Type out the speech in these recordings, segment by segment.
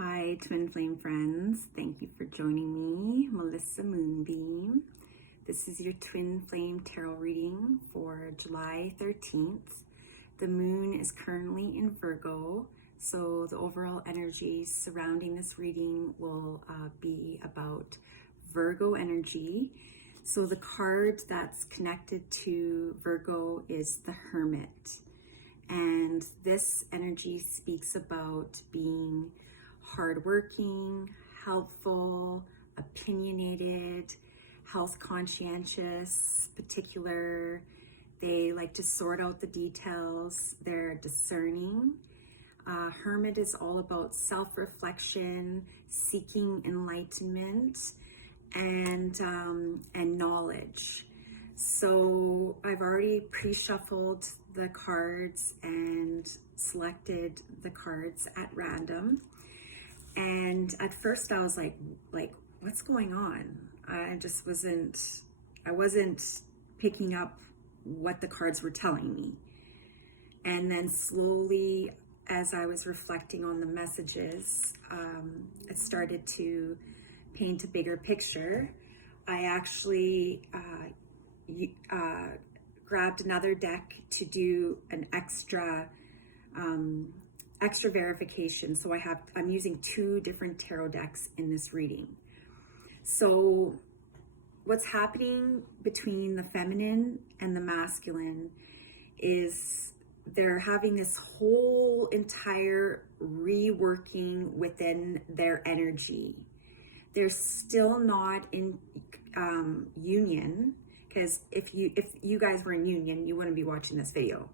Hi, Twin Flame friends. Thank you for joining me, Melissa Moonbeam. This is your Twin Flame Tarot reading for July 13th. The moon is currently in Virgo, so the overall energy surrounding this reading will be about Virgo energy. So the card that's connected to Virgo is the Hermit. And this energy speaks about being hardworking, helpful, opinionated, health conscientious, particular. They like to sort out the details. They're discerning. Hermit is all about self-reflection, seeking enlightenment, and knowledge. So I've already pre-shuffled the cards and selected the cards at random. And at first I was like, what's going on? I wasn't picking up what the cards were telling me. And then slowly, as I was reflecting on the messages, it started to paint a bigger picture. I actually grabbed another deck to do an extra verification. So I'm using two different tarot decks in this reading. So what's happening between the feminine and the masculine is they're having this whole entire reworking within their energy. They're still not in union, because if you guys were in union, you wouldn't be watching this video.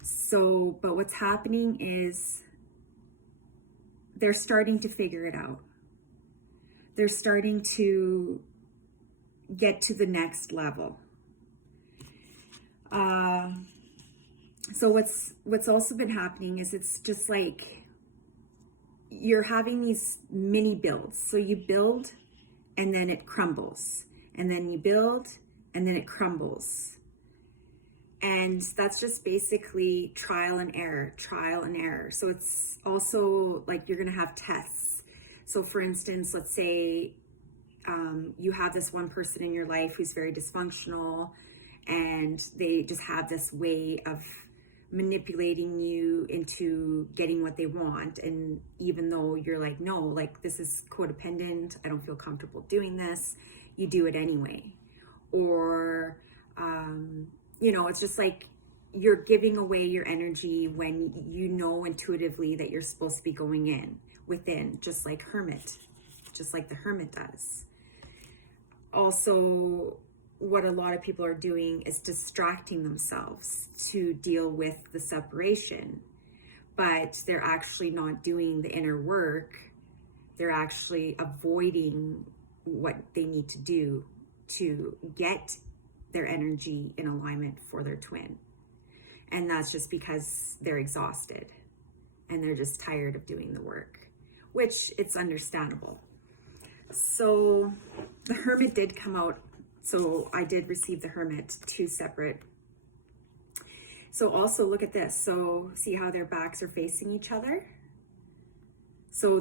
So, but what's happening is they're starting to figure it out. They're starting to get to the next level. So what's also been happening is it's just like you're having these mini builds. So you build and then it crumbles, and then you build and then it crumbles. And that's just basically trial and error. So it's also like you're going to have tests. So for instance, let's say you have this one person in your life who's very dysfunctional, and they just have this way of manipulating you into getting what they want. And even though you're like, no, like this is codependent, I don't feel comfortable doing this, you do it anyway. Or, it's just like you're giving away your energy when you know intuitively that you're supposed to be going within, just like the hermit does. Also, what a lot of people are doing is distracting themselves to deal with the separation, but they're actually not doing the inner work. They're actually avoiding what they need to do to get their energy in alignment for their twin. And that's just because they're exhausted and they're just tired of doing the work, which it's understandable. So the Hermit did come out. So I did receive the Hermit, two separate. So also look at this. So see how their backs are facing each other? So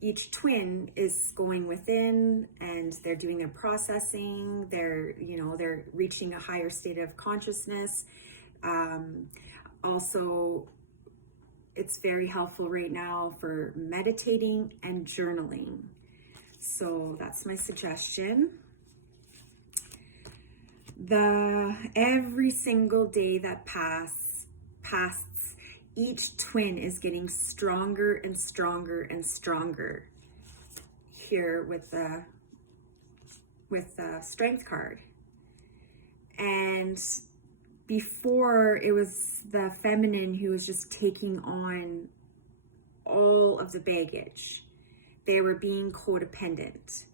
each twin is going within and they're doing their processing. They're reaching a higher state of consciousness. Also, it's very helpful right now for meditating and journaling. So that's my suggestion. Every single day that passes, each twin is getting stronger and stronger and stronger. Here with the Strength card. And before, it was the feminine who was just taking on all of the baggage. They were being codependent.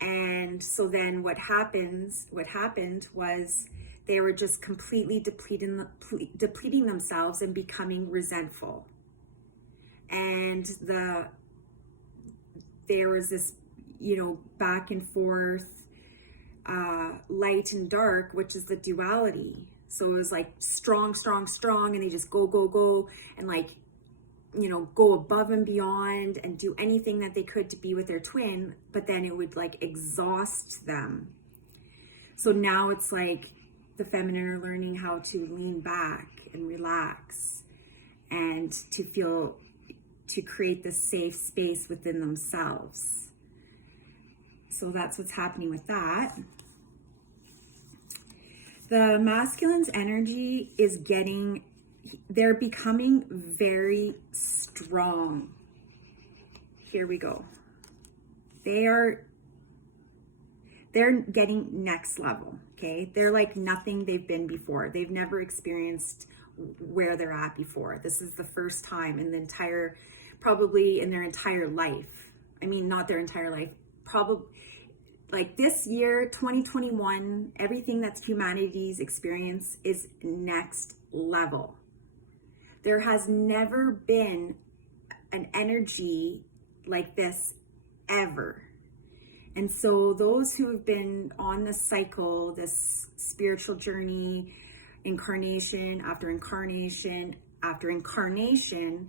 And so then what happened was they were just completely depleting themselves and becoming resentful. And there was this, back and forth, light and dark, which is the duality. So it was like strong, and they just go, and like you know, go above and beyond and do anything that they could to be with their twin, but then it would like exhaust them. So now it's like the feminine are learning how to lean back and relax and to create this safe space within themselves. So that's what's happening with that. The masculine's energy is they're becoming very strong. Here we go. They're getting next level, okay? They're like nothing they've been before. They've never experienced where they're at before. This is the first time in probably in their entire life. I mean, not their entire life, probably like this year, 2021, everything that's humanity's experience is next level. There has never been an energy like this ever. And so those who have been on this cycle, this spiritual journey, incarnation after incarnation after incarnation,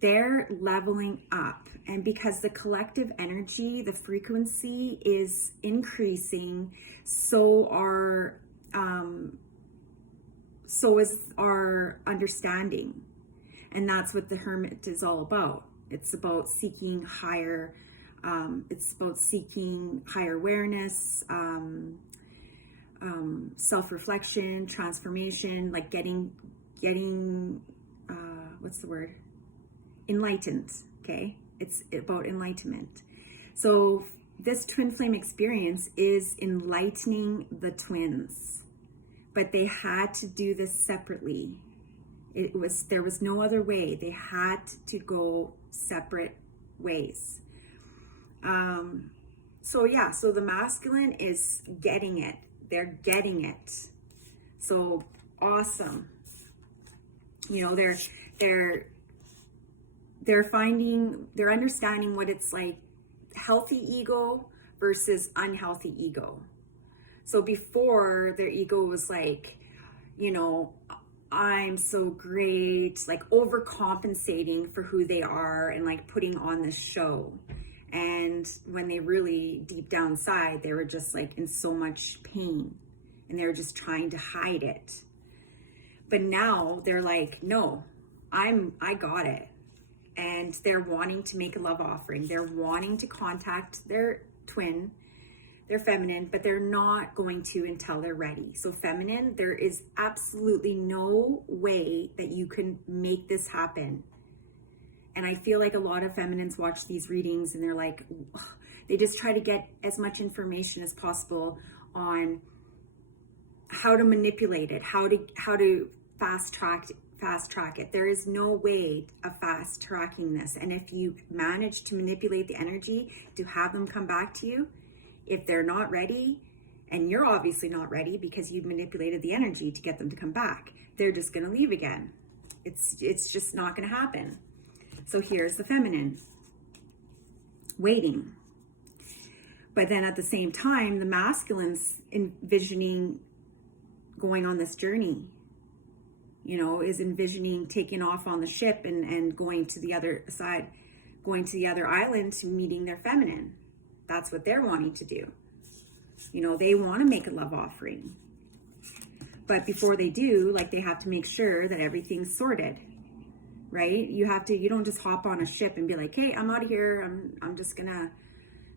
they're leveling up. And because the collective energy, the frequency is increasing, so is our understanding. And that's what the Hermit is all about. It's about seeking higher, awareness, self-reflection, transformation, like getting what's the word? Enlightened, okay? It's about enlightenment. So this twin flame experience is enlightening the twins, but they had to do this separately. There was no other way. They had to go separate ways. So the masculine is getting it. They're getting it. So awesome. You know, they're understanding what it's like, healthy ego versus unhealthy ego. So before, their ego was like, you know, I'm so great, like overcompensating for who they are and like putting on this show. And when they really deep down inside, they were just like in so much pain and they were just trying to hide it. But now they're like, no, I got it. And they're wanting to make a love offering. They're wanting to contact their twin, their feminine, but they're not going to until they're ready. So feminine, there is absolutely no way that you can make this happen. And I feel like a lot of feminines watch these readings and they're like, they just try to get as much information as possible on how to manipulate it, how to fast track it. There is no way of fast tracking this. And if you manage to manipulate the energy to have them come back to you, if they're not ready, and you're obviously not ready because you've manipulated the energy to get them to come back, they're just going to leave again. It's just not going to happen. So here's the feminine waiting. But then at the same time, the masculine's envisioning going on this journey, you know, is envisioning taking off on the ship and going to the other side, going to the other island to meeting their feminine. That's what they're wanting to do. You know, they want to make a love offering. But before they do, like, they have to make sure that everything's sorted, right? You don't just hop on a ship and be like, hey, I'm out of here. I'm just gonna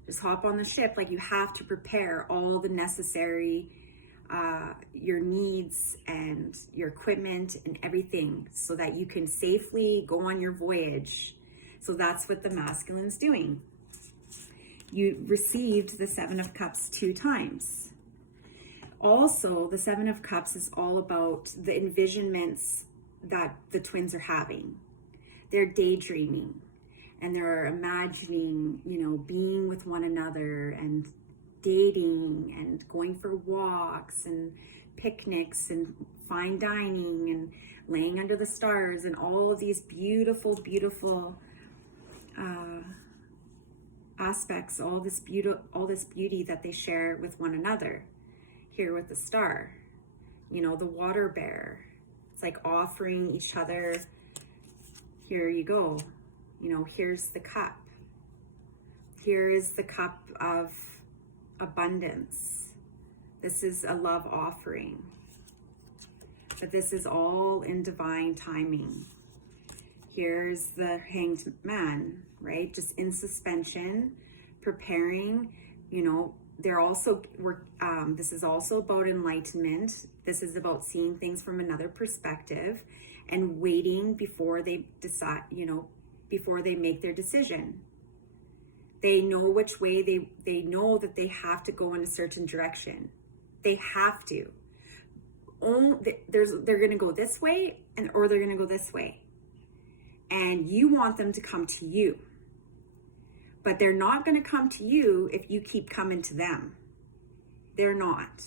just hop on the ship. Like, you have to prepare all the necessary your needs and your equipment and everything so that you can safely go on your voyage. So that's what the masculine's doing. You received the 7 of Cups 2 times. Also, the 7 of Cups is all about the envisionments that the twins are having. They're daydreaming and they're imagining, you know, being with one another and dating and going for walks and picnics and fine dining and laying under the stars and all of these beautiful aspects, all this beauty that they share with one another. Here with the star, you know, the water bear, it's like offering each other here you go. You know, here's the cup. Here is the cup of abundance. This is a love offering. But this is all in divine timing. Here's the Hanged Man, right? Just in suspension, preparing. You know, this is also about enlightenment. This is about seeing things from another perspective and waiting before they decide, you know, before they make their decision. They know which way they know that they have to go in a certain direction. They have to. They're going to go this way or they're going to go this way. And you want them to come to you. But they're not going to come to you if you keep coming to them. They're not.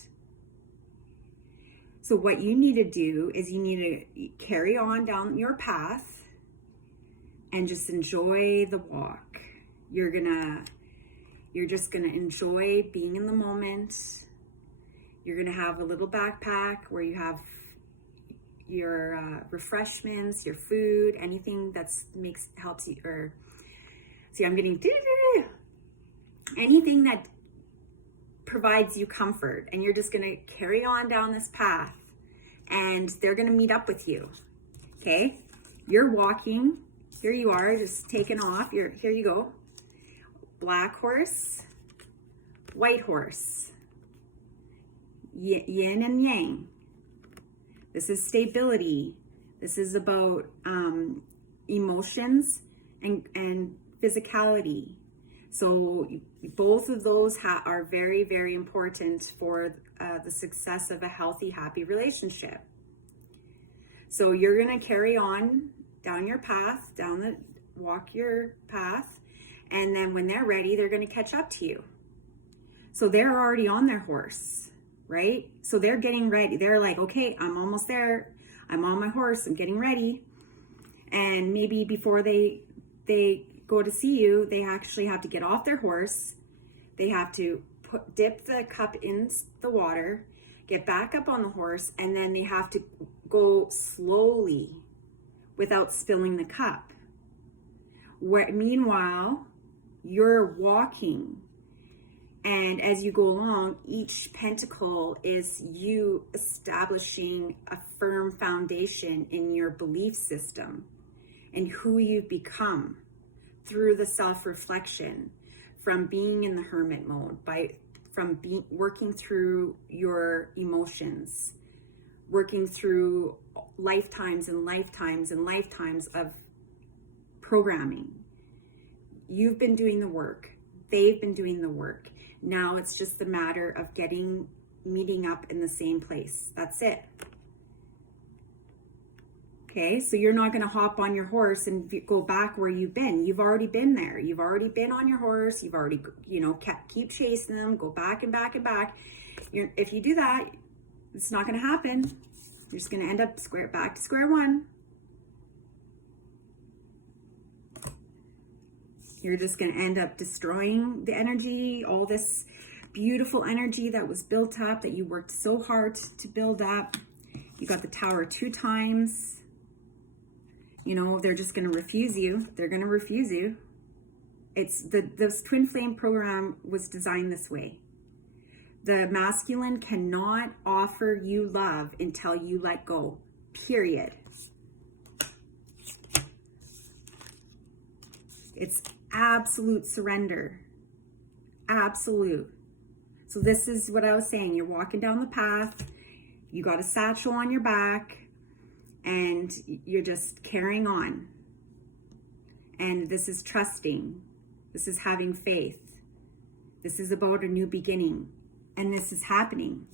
So what you need to do is you need to carry on down your path and just enjoy the walk. You're just gonna enjoy being in the moment. You're gonna have a little backpack where you have your refreshments, your food, anything helps you, or see, I'm getting anything that provides you comfort, and you're just gonna carry on down this path, and they're gonna meet up with you. Okay, you're walking. Here you are, just taking off. Here you go. Black horse, white horse, yin and yang. This is stability. This is about emotions and physicality. So both of those are very, very important for the success of a healthy, happy relationship. So you're going to carry on down your path, walk your path. And then when they're ready, they're going to catch up to you. So they're already on their horse, right? So they're getting ready. They're like, okay, I'm almost there. I'm on my horse. I'm getting ready. And maybe before they go to see you, they actually have to get off their horse. They have to dip the cup in the water, get back up on the horse, and then they have to go slowly without spilling the cup. Meanwhile, you're walking, and as you go along, each pentacle is you establishing a firm foundation in your belief system and who you've become through the self-reflection, from being in the hermit mode, working through your emotions, working through lifetimes and lifetimes and lifetimes of programming. You've been doing the work. They've been doing the work. Now it's just a matter of meeting up in the same place. That's it. Okay, so you're not going to hop on your horse and go back where you've been. You've already been there. You've already been on your horse. You've already, keep chasing them, go back and back and back. If you do that, it's not going to happen. You're just going to end up back to square one. You're just going to end up destroying the energy, all this beautiful energy that was built up, that you worked so hard to build up. You got the Tower 2 times. They're just going to refuse you. They're going to refuse you. This twin flame program was designed this way. The masculine cannot offer you love until you let go, period. It's absolute surrender. Absolute. So this is what I was saying. You're walking down the path. You got a satchel on your back. And you're just carrying on. And this is trusting. This is having faith. This is about a new beginning. And this is happening.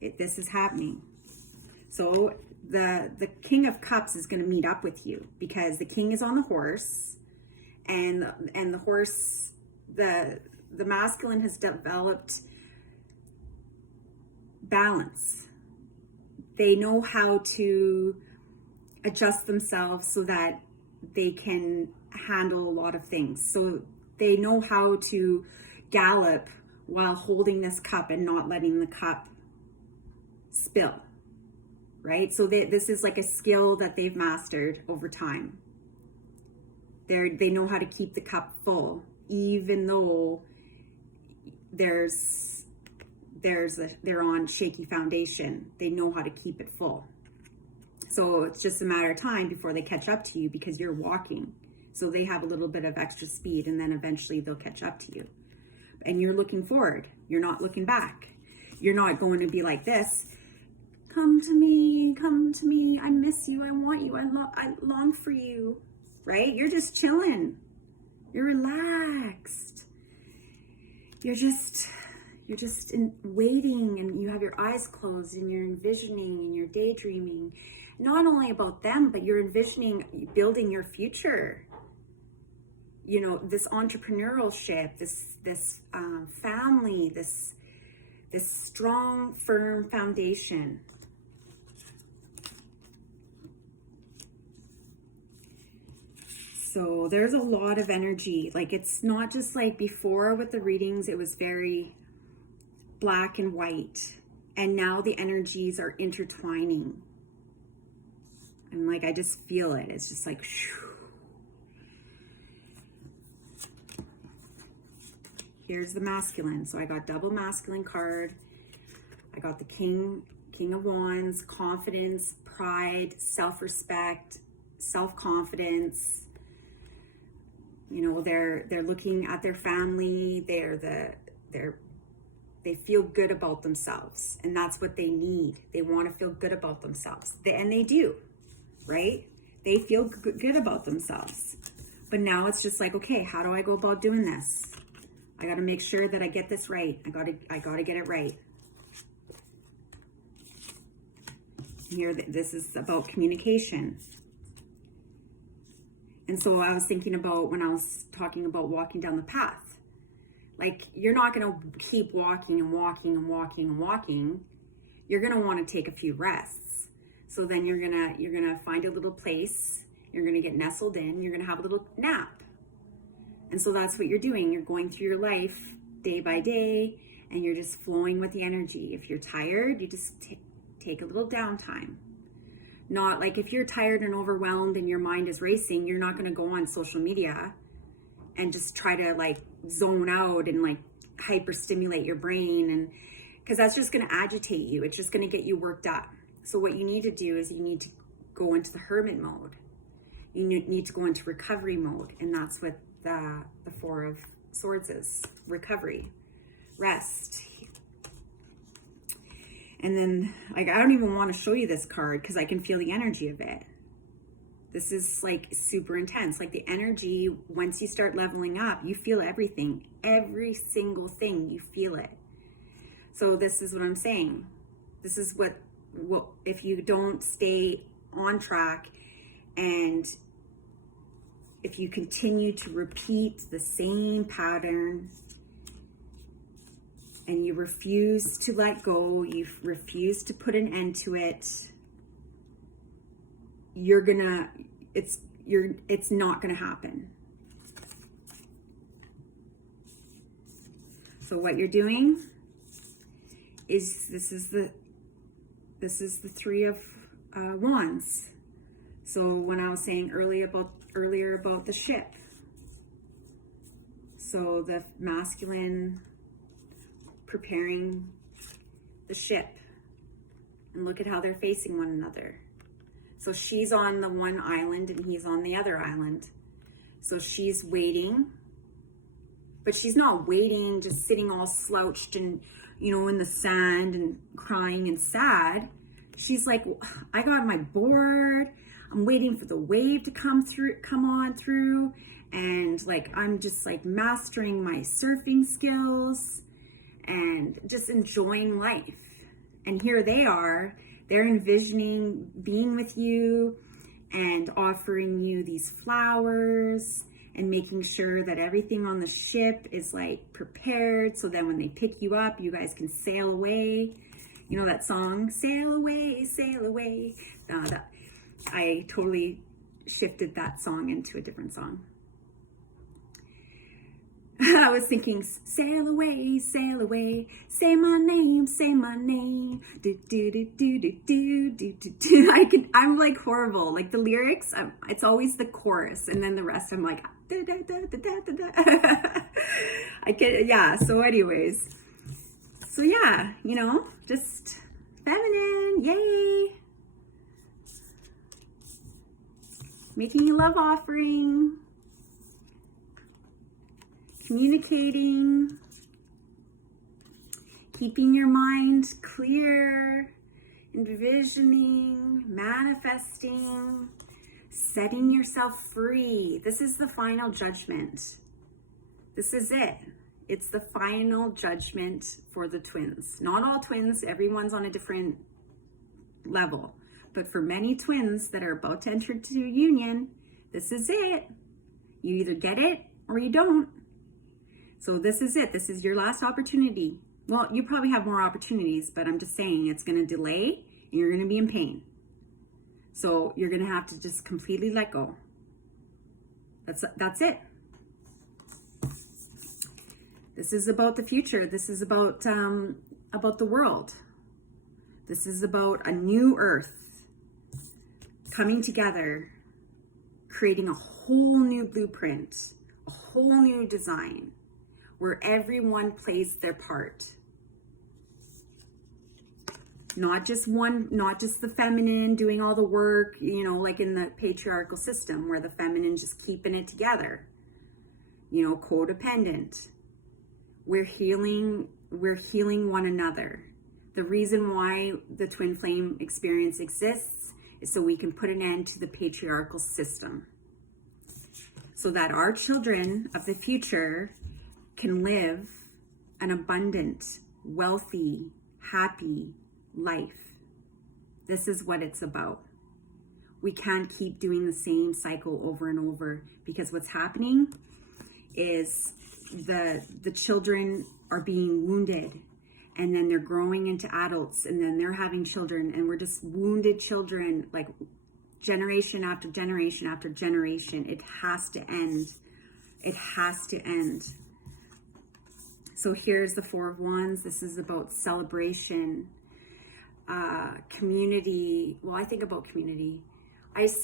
This is happening. So the King of Cups is going to meet up with you, because the king is on the horse, and the horse, the masculine has developed balance. They know how to adjust themselves so that they can handle a lot of things. So they know how to gallop while holding this cup and not letting the cup spill. right? So this is like a skill that they've mastered over time. They know how to keep the cup full, even though they're on shaky foundation. They know how to keep it full. So it's just a matter of time before they catch up to you, because you're walking. So they have a little bit of extra speed, and then eventually they'll catch up to you. And you're looking forward. You're not looking back. You're not going to be like this. Come to me, I miss you, I want you, I long for you, right? You're just chilling. You're relaxed. You're just waiting, and you have your eyes closed, and you're envisioning, and you're daydreaming, not only about them, but you're envisioning building your future. You know, this entrepreneurship, this family, this strong, firm foundation. So there's a lot of energy. Like, it's not just like before with the readings, it was very black and white. And now the energies are intertwining. And like, I just feel it. It's just like, shoo. Here's the masculine. So I got double masculine card. I got the King of Wands, confidence, pride, self-respect, self-confidence. You know, they're looking at their family. They feel good about themselves, and that's what they need. They want to feel good about themselves, and they do, right? They feel good about themselves. But now it's just like, okay, how do I go about doing this? I got to make sure that I get this right. I got to get it right. Here, this is about communication. And so I was thinking about when I was talking about walking down the path. Like, you're not going to keep walking and walking and walking and walking. You're going to want to take a few rests. So then you're going to find a little place. You're going to get nestled in. You're going to have a little nap. And so that's what you're doing. You're going through your life day by day, and you're just flowing with the energy. If you're tired, you just take a little downtime. Not like if you're tired and overwhelmed and your mind is racing, you're not going to go on social media and just try to like zone out and like hyper stimulate your brain, and because that's just going to agitate you. It's just going to get you worked up. So what you need to do is you need to go into the hermit mode. You need to go into recovery mode, and that's what the Four of Swords is. Recovery, rest. And then, like, I don't even want to show you this card because I can feel the energy of it. This is like super intense. Like, the energy, once you start leveling up, you feel everything. Every single thing, you feel it. So this is what I'm saying. This is what if you don't stay on track, and if you continue to repeat the same pattern, and you refuse to let go, you refuse to put an end to it, it's not gonna happen. So what you're doing is, this is the Three of Wands. So when I was saying earlier about the ship, so the masculine preparing the ship, and look at how they're facing one another. So she's on the one island and he's on the other island. So she's waiting, but she's not waiting just sitting all slouched and, you know, in the sand and crying and sad. She's like, I got my board, I'm waiting for the wave to come on through, and like, I'm just like mastering my surfing skills and just enjoying life. And here they are, they're envisioning being with you and offering you these flowers and making sure that everything on the ship is like prepared, so that when they pick you up, you guys can sail away. You know that song, sail away, sail away. I totally shifted that song into a different song. I was thinking, sail away, say my name, do do do do do do do do do. I'm like horrible. Like the lyrics, it's always the chorus, and then the rest I'm like, da, da, da, da, da, da. I can, yeah. So, anyways, so yeah, you know, just feminine, yay! Making a love offering. Communicating, keeping your mind clear, envisioning, manifesting, setting yourself free. This is the final judgment. This is it. It's the final judgment for the twins. Not all twins, everyone's on a different level. But for many twins that are about to enter into union, this is it. You either get it or you don't. So this is it. This is your last opportunity. Well, you probably have more opportunities, but I'm just saying it's going to delay and you're going to be in pain. So you're going to have to just completely let go. That's it. This is about the future. This is about the world. This is about a new earth coming together, creating a whole new blueprint, a whole new design, where everyone plays their part. Not just the feminine doing all the work, you know, like in the patriarchal system where the feminine just keeping it together. You know, codependent. We're healing one another. The reason why the twin flame experience exists is so we can put an end to the patriarchal system. So that our children of the future can live an abundant, wealthy, happy life. This is what it's about. We can't keep doing the same cycle over and over, because what's happening is the children are being wounded, and then they're growing into adults, and then they're having children, and we're just wounded children, like generation after generation after generation. It has to end. It has to end. So here's the Four of Wands. This is about celebration, community. Well, I think about community.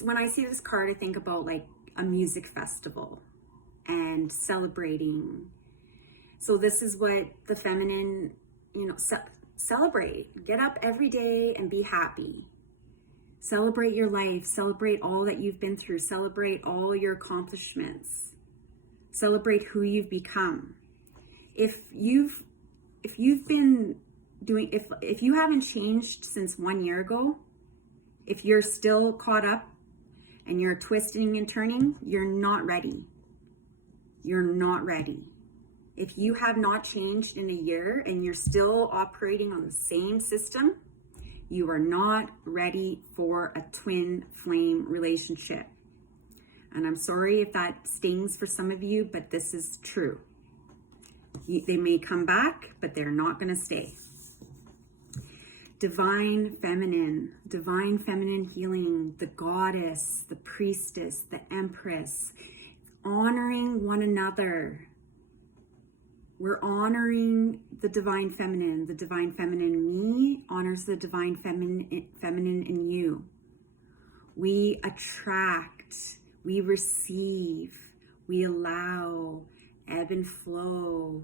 When I see this card, I think about like a music festival and celebrating. So this is what the feminine, you know, celebrate. Get up every day and be happy. Celebrate your life. Celebrate all that you've been through. Celebrate all your accomplishments. Celebrate who you've become. If you haven't changed since 1 year ago, if you're still caught up and you're twisting and turning, you're not ready. You're not ready. If you have not changed in a year and you're still operating on the same system, you are not ready for a twin flame relationship. And I'm sorry if that stings for some of you, but this is true. They may come back, but they're not going to stay. Divine feminine healing, the goddess, the priestess, the empress, honoring one another. We're honoring the divine feminine. The divine feminine in me honors the divine feminine in you. We attract, we receive, we allow, ebb and flow,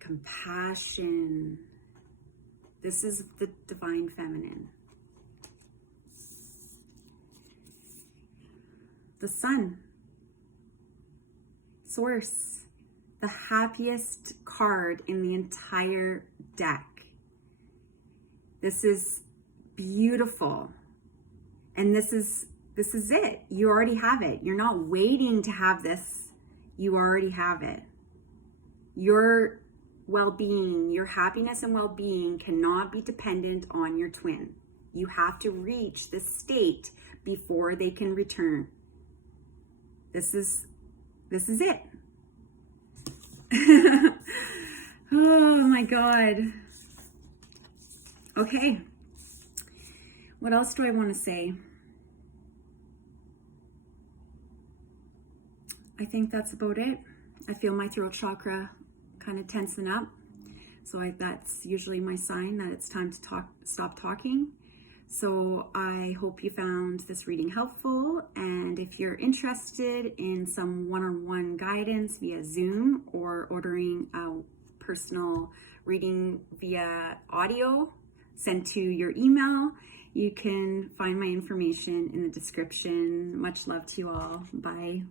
compassion. This is the divine feminine. The sun, source, the happiest card in the entire deck. This is beautiful. And this is it. You already have it. You're not waiting to have this. You already have it. Your well-being, your happiness and well-being cannot be dependent on your twin. You have to reach this state before they can return. This is it. Oh my God. Okay. What else do I want to say? I think that's about it. I feel my throat chakra kind of tensen up. So that's usually my sign that it's time to stop talking. So I hope you found this reading helpful. And if you're interested in some one-on-one guidance via Zoom or ordering a personal reading via audio sent to your email, you can find my information in the description. Much love to you all. Bye.